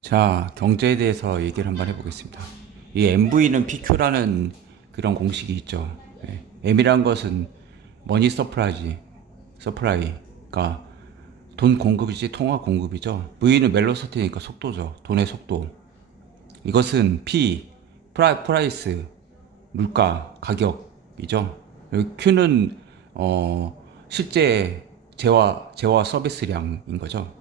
자, 경제에 대해서 얘기를 한번 해보겠습니다. 이 MV는 PQ라는 그런 공식이 있죠. M이란 것은 머니 서프라이가 돈 공급이지 통화 공급이죠. V는 멜로시티니까 속도죠. 돈의 속도. 이것은 프라이스, 물가, 가격이죠. 그리고 Q는 실제 재화 서비스량인 거죠.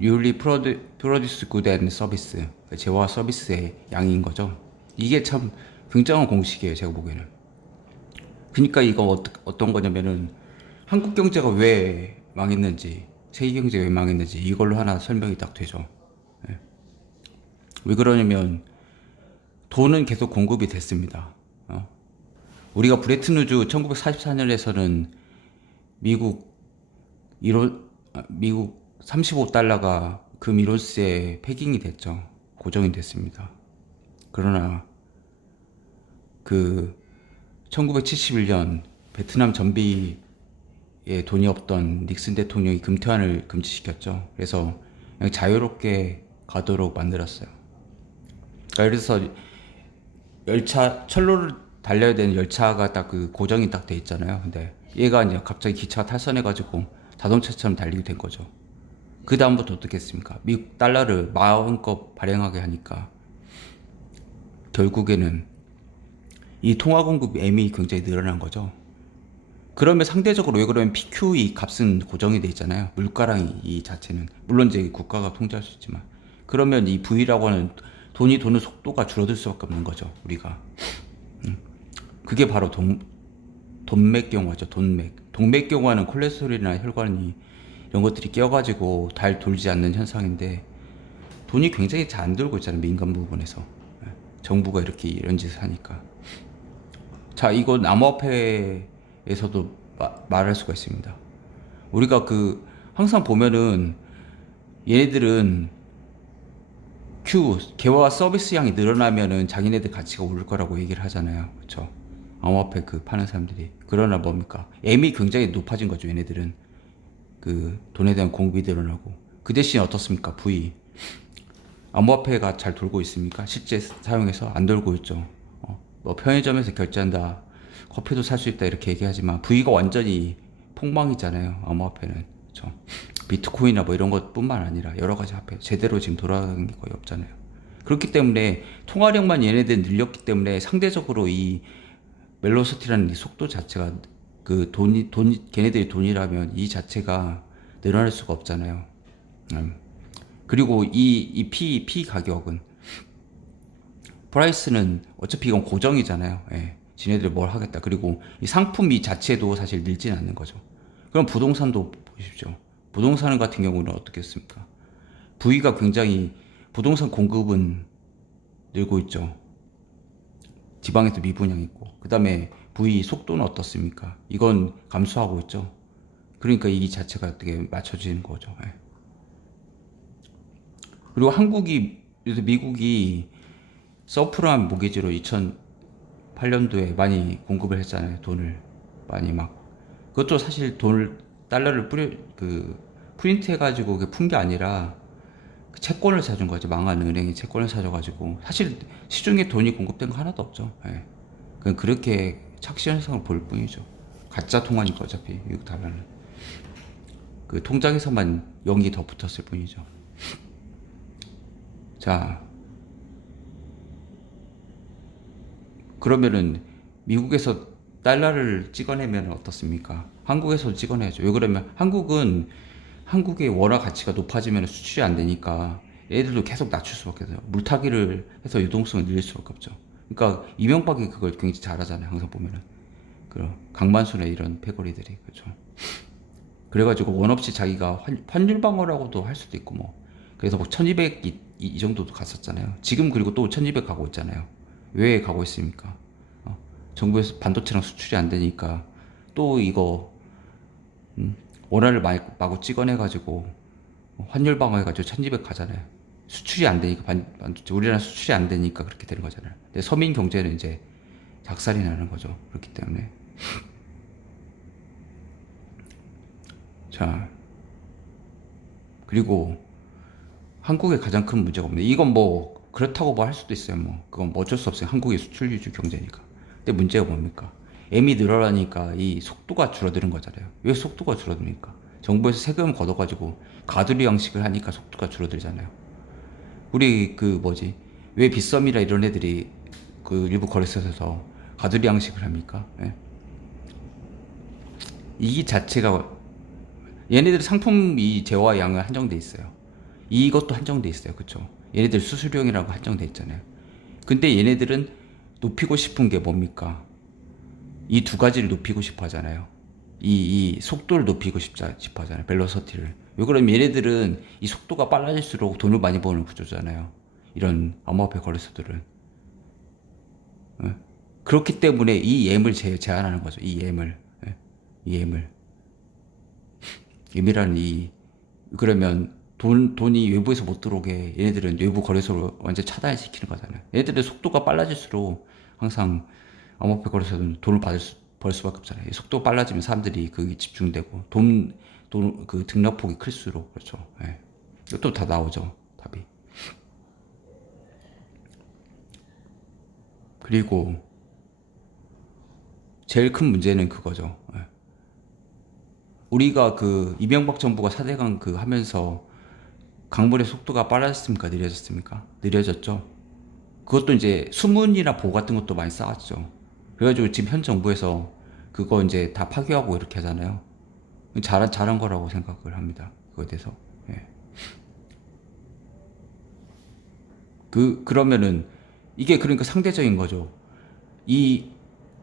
유리 프로듀스 굿 앤 서비스, 재화 서비스의 양인 거죠. 이게 참 굉장한 공식이에요, 제가 보기에는. 그러니까 이거 어떤 거냐면은 한국 경제가 왜 망했는지, 세계 경제가 왜 망했는지 이걸로 하나 설명이 딱 되죠. 예. 왜 그러냐면 돈은 계속 공급이 됐습니다. 우리가 브레튼우즈 1944년에서는 미국 35달러가 금 1온스에 패깅이 됐죠. 고정이 됐습니다. 그러나 그 1971년 베트남 전비에 돈이 없던 닉슨 대통령이 금태환을 금지시켰죠. 그래서 그냥 자유롭게 가도록 만들었어요. 그래서 철로를 달려야 되는 열차가 딱 그 고정이 딱 돼 있잖아요. 근데 얘가 이제 갑자기 기차가 탈선해가지고 자동차처럼 달리게 된 거죠. 그 다음부터 어떻게 했습니까? 미국 달러를 마음껏 발행하게 하니까 결국에는 이 통화 공급 M이 굉장히 늘어난 거죠. 그러면 상대적으로 왜 그러면 PQ 이 값은 고정이 돼 있잖아요. 물가랑 이 자체는 물론 이제 국가가 통제할 수 있지만 그러면 이 V라고 하는 돈이 도는 속도가 줄어들 수밖에 없는 거죠. 우리가 그게 바로 돈맥경화죠. 동맥경화는 콜레스테롤이나 혈관이 이런 것들이 껴가지고 잘 돌지 않는 현상인데 돈이 굉장히 잘 안 돌고 있잖아요. 민간 부분에서. 정부가 이렇게 이런 짓을 하니까. 자, 이건 암호화폐에서도 말할 수가 있습니다. 우리가 항상 보면은 얘네들은 개화 서비스 양이 늘어나면은 자기네들 가치가 오를 거라고 얘기를 하잖아요. 그쵸? 암호화폐 파는 사람들이. 그러나 뭡니까? M이 굉장히 높아진 거죠. 얘네들은. 돈에 대한 공급이 늘어나고. 그 대신 어떻습니까? V. 암호화폐가 잘 돌고 있습니까? 실제 사용해서 안 돌고 있죠. 뭐 편의점에서 결제한다, 커피도 살 수 있다 이렇게 얘기하지만 V가 완전히 폭망이잖아요. 암호화폐는. 그렇죠? 비트코인이나 뭐 이런 것뿐만 아니라 여러 가지 화폐 제대로 지금 돌아가는 게 거의 없잖아요. 그렇기 때문에 통화량만 얘네들 늘렸기 때문에 상대적으로 이 멜로시티라는 이 속도 자체가 걔네들이 돈이라면 이 자체가 늘어날 수가 없잖아요. 그리고 이 P 가격은 프라이스는 어차피 이건 고정이잖아요. 예. 지네들이 뭘 하겠다. 그리고 이 상품 이 자체도 사실 늘지는 않는 거죠. 그럼 부동산도 보십시오. 부동산 같은 경우는 어떻겠습니까? V가 굉장히 부동산 공급은 늘고 있죠. 지방에서 미분양 있고. 그 다음에 V 속도는 어떻습니까? 이건 감소하고 있죠. 그러니까 이 자체가 어떻게 맞춰지는 거죠. 예. 그리고 미국이 서프라임 모기지로 2008년도에 많이 공급을 했잖아요. 돈을 많이 그것도 사실 달러를 프린트 해가지고 푼 게 아니라 채권을 사준 거죠. 망한 은행이 채권을 사줘가지고 사실 시중에 돈이 공급된 거 하나도 없죠. 예. 그냥 그렇게 착시 현상을 볼 뿐이죠. 가짜 통화니까 어차피 미국 달러는 통장에서만 0이 더 붙었을 뿐이죠. 자, 그러면은 미국에서 달러를 찍어내면 어떻습니까? 한국에서 찍어내야죠. 왜 그러면 한국의 원화 가치가 높아지면 수출이 안 되니까 얘들도 계속 낮출 수밖에 없어요. 물타기를 해서 유동성을 늘릴 수밖에 없죠. 그러니까 이명박이 그걸 굉장히 잘하잖아요. 항상 보면은 그런 강만순의 이런 패거리들이 그렇죠. 그래가지고 원 없이 자기가 환율 방어라고도 할 수도 있고 뭐 그래서 뭐 1200 이 정도도 갔었잖아요. 지금 그리고 또 1200 가고 있잖아요. 왜 가고 있습니까? 정부에서 반도체랑 수출이 안 되니까 또 이거 원화를 마구 찍어내가지고 환율 방어해가지고 1200 가잖아요. 수출이 안 되니까 반도체 우리나라 수출이 안 되니까 그렇게 되는 거잖아요. 근데 서민 경제는 이제 작살이 나는 거죠. 그렇기 때문에 자 그리고 한국에 가장 큰 문제가 없네. 이건 뭐 그렇다고 뭐 할 수도 있어요. 뭐 그건 뭐 어쩔 수 없어요. 한국의 수출 유주 경제니까. 근데 문제가 뭡니까? M이 늘어나니까 이 속도가 줄어드는 거잖아요. 왜 속도가 줄어듭니까? 정부에서 세금 걷어가지고 가두리 양식을 하니까 속도가 줄어들잖아요. 우리 그 뭐지? 왜 빗썸이라 이런 애들이 그 일부 거래소에서 가두리 양식을 합니까? 예? 이 자체가 얘네들 상품 이 재화 양은 한정돼 있어요. 이것도 한정돼 있어요. 그쵸? 얘네들 수수료용이라고 한정돼 있잖아요. 근데 얘네들은 높이고 싶은 게 뭡니까? 이 두 가지를 높이고 싶어 하잖아요. 이 속도를 높이고 싶어 하잖아요. 벨로서티를. 왜 그러면 얘네들은 이 속도가 빨라질수록 돈을 많이 버는 구조잖아요. 이런 암호화폐 거래소들은. 예? 그렇기 때문에 이 M을 제한하는 거죠. 이 M을. 예? 이 M을. M이라는 그러면 돈이 외부에서 못 들어오게 얘네들은 외부 거래소를 완전 차단시키는 거잖아요. 얘네들의 속도가 빨라질수록 항상 암호화폐 거래소는 돈을 벌 수밖에 없잖아요. 속도가 빨라지면 사람들이 거기 집중되고 그 등락폭이 클수록 그렇죠. 예. 이것도 다 나오죠. 답이. 그리고 제일 큰 문제는 그거죠. 예. 우리가 그 이명박 정부가 4대강 그 하면서 강물의 속도가 빨라졌습니까? 느려졌습니까? 느려졌죠. 그것도 이제 수문이나 보 같은 것도 많이 쌓았죠. 그래가지고 지금 현 정부에서 그거 이제 다 파괴하고 이렇게 하잖아요. 잘한 거라고 생각을 합니다. 그거에 대해서. 예. 그러면은 이게 그러니까 상대적인 거죠. 이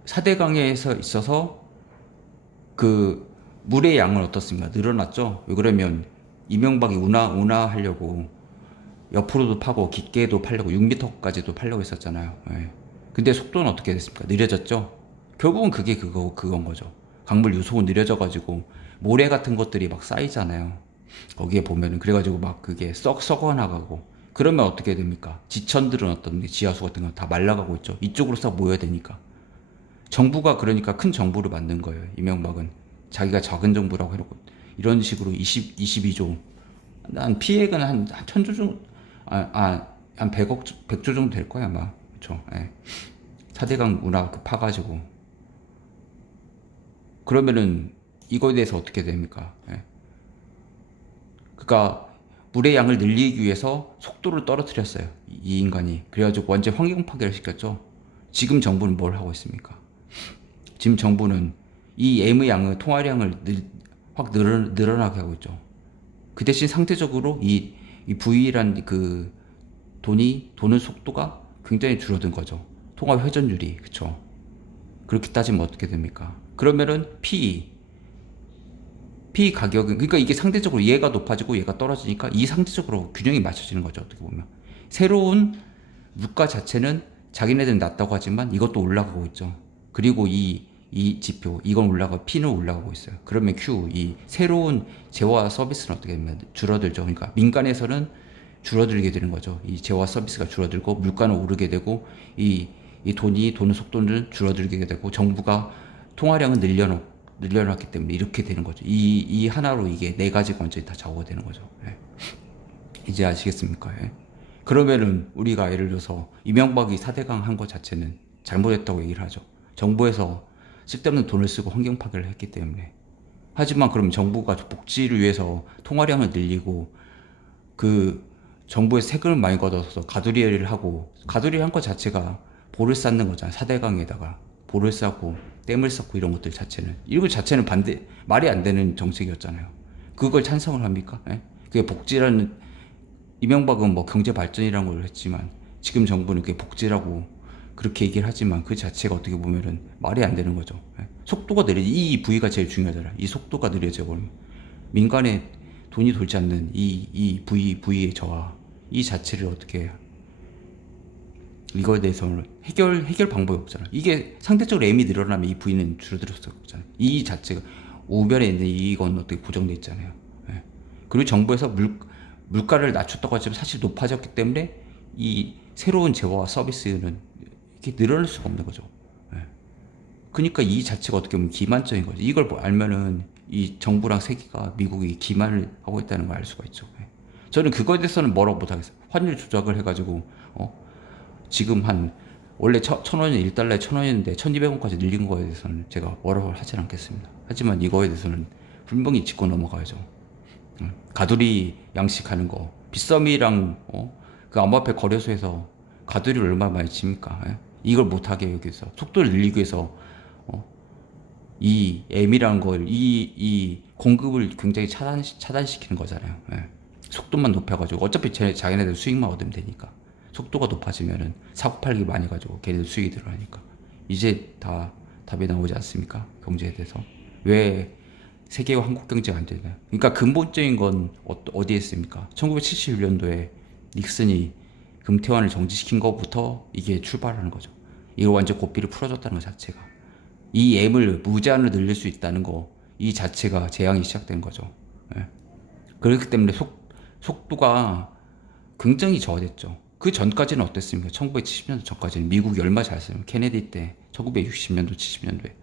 4대강에서 있어서 그 물의 양은 어떻습니까? 늘어났죠. 왜 그러면 이명박이 운하하려고 옆으로도 파고 깊게도 파려고 6m까지도 파려고 했었잖아요. 예. 근데 속도는 어떻게 됐습니까? 느려졌죠. 결국은 그게 그건 거죠. 강물 유속은 느려져가지고 모래 같은 것들이 막 쌓이잖아요. 거기에 보면은 그래가지고 막 그게 썩어 나가고 그러면 어떻게 됩니까? 지천들은 어떤데 지하수 같은 건 다 말라가고 있죠. 이쪽으로 싹 모여야 되니까. 정부가 그러니까 큰 정부를 만든 거예요. 이명박은 자기가 작은 정부라고 해놓고 이런 식으로 22조 난 피해액은 한 1000조 정도 한 100조 정도 될 거야 아마. 그쵸. 예. 4대강 운하 파가지고 그러면은 이거에 대해서 어떻게 됩니까? 예. 그러니까 물의 양을 늘리기 위해서 속도를 떨어뜨렸어요. 이 인간이. 그래가지고 완전 환경 파괴를 시켰죠. 지금 정부는 뭘 하고 있습니까? 지금 정부는 이 M의 양을 통화량을 확 늘어나게 하고 있죠. 그 대신 상대적으로 이 V란 그 도는 속도가 굉장히 줄어든 거죠. 통화 회전율이. 그쵸. 그렇게 따지면 어떻게 됩니까? 그러면은 P 가격은, 그러니까 이게 상대적으로 얘가 높아지고 얘가 떨어지니까 이 상대적으로 균형이 맞춰지는 거죠. 어떻게 보면. 새로운 물가 자체는 자기네들은 낮다고 하지만 이것도 올라가고 있죠. 그리고 이 지표, 이건 P는 올라가고 있어요. 그러면 Q, 이 새로운 재화 서비스는 어떻게 되면 줄어들죠. 그러니까 민간에서는 줄어들게 되는 거죠. 이 재화 서비스가 줄어들고 물가는 오르게 되고 도는 속도는 줄어들게 되고 정부가 통화량은 늘려놨기 때문에 이렇게 되는 거죠. 이 하나로 이게 네 가지 완전히 다 좌우가 되는 거죠. 예. 이제 아시겠습니까? 예. 그러면은 우리가 예를 들어서 이명박이 4대강 한 것 자체는 잘못했다고 얘기를 하죠. 정부에서 쓸데없는 돈을 쓰고 환경 파괴를 했기 때문에. 하지만 그럼 정부가 복지를 위해서 통화량을 늘리고 그 정부에 세금을 많이 걷어서 가두리를 하고 가두리를 한 것 자체가 보를 쌓는 거잖아요. 4대강에다가 보를 쌓고 댐을 쌓고 이런 것들 자체는 이거 자체는 말이 안 되는 정책이었잖아요. 그걸 찬성을 합니까? 예? 그게 복지라는 이명박은 뭐 경제 발전이라는 걸 했지만 지금 정부는 그게 복지라고 그렇게 얘기를 하지만 그 자체가 어떻게 보면은 말이 안 되는 거죠. 예? 속도가 이 부위가 제일 중요하잖아요. 이 속도가 느려져 버리면 민간에 돈이 돌지 않는 이 부위의 저하 이 자체를 어떻게 해야 이거에 대해서는 해결 방법이 없잖아. 이게 상대적으로 M이 늘어나면 이 V는 줄어들 수 없잖아요. 이 자체가 우변에 있는 이건 어떻게 고정돼 있잖아요. 예. 그리고 정부에서 물가를 낮췄다고 하지만 사실 높아졌기 때문에 이 새로운 재화와 서비스는 이렇게 늘어날 수가 없는 거죠. 예. 그러니까 이 자체가 어떻게 보면 기만적인 거죠. 이걸 알면은 이 정부랑 세계가 미국이 기만을 하고 있다는 걸 알 수가 있죠. 예. 저는 그거에 대해서는 뭐라고 못하겠어요. 환율 조작을 해가지고 지금 한 원래 1,000원이 1달러에 1,000원인데 1,200원까지 늘린 거에 대해서는 제가 뭐라고 하진 않겠습니다. 하지만 이거에 대해서는 분명히 짚고 넘어가야죠. 가두리 양식하는 거 비썸이랑 그 암호화폐 거래소에서 가두리를 얼마 많이 칩니까? 예? 이걸 못하게 여기서 속도를 늘리기 위해서 이 M이라는 걸 이 공급을 굉장히 차단시키는 거잖아요. 예. 속도만 높여가지고 어차피 자기네들 수익만 얻으면 되니까 속도가 높아지면은 사고 팔기 많이 가지고 걔네들 수익이 들어가니까 이제 다 답이 나오지 않습니까? 경제에 대해서 왜 세계와 한국 경제가 안 되나요? 그러니까 근본적인 건 어디에 있습니까? 1971년도에 닉슨이 금태환을 정지시킨 것부터 이게 출발하는 거죠. 이거 완전 고삐를 풀어줬다는 것 자체가 이 M을 무제한으로 늘릴 수 있다는 거 이 자체가 재앙이 시작된 거죠. 예. 그렇기 때문에 속도가 굉장히 저하됐죠. 그 전까지는 어땠습니까? 1970년도 전까지는 미국이 얼마 잘 살았어요. 케네디 때 1960년도 70년도에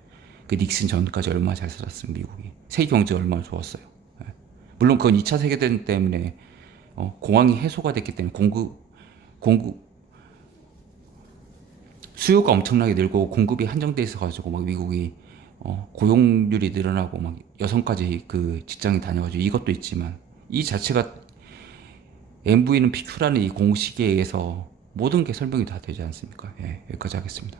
그 닉슨 전까지 얼마나 잘 살았어요. 미국이 세계 경제가 얼마나 좋았어요. 예. 물론 그건 2차 세계대전 때문에 공항이 해소가 됐기 때문에 공급 수요가 엄청나게 늘고 공급이 한정돼 있어가지고 막 미국이 고용률이 늘어나고 막 여성까지 그 직장에 다녀가지고 이것도 있지만 이 자체가 MV는 PQ라는 이 공식에 의해서 모든 게 설명이 다 되지 않습니까? 예, 여기까지 하겠습니다.